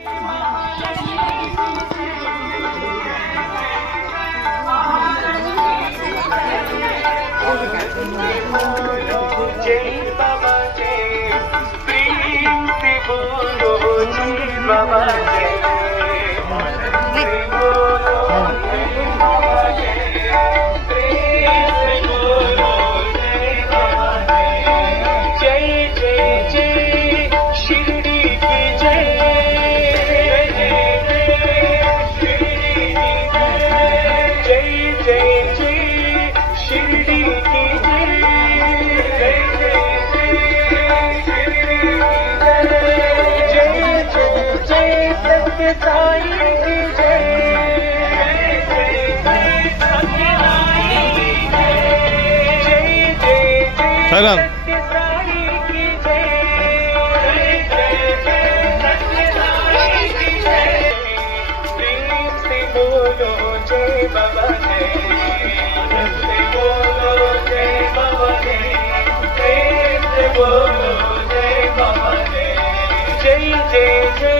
जय बाबा जय, प्रेम से बोलो जय बाबा जय, बोलो जय बाबा जय, प्रेम से बोलो जय बाबा जय। जय जय जय शिरडी की जय, जय जय जय शिरडी की जय, जय सत्य साई की जय, जय सत्य साई की जय, जय सत्य साई की जय, जय सत्य साई की जय। प्रेम से बोलो जय बाबा जय, प्रेम से बोलो जय बाबा जय, प्रेम से बोलो जय बाबा जय, जय जय जय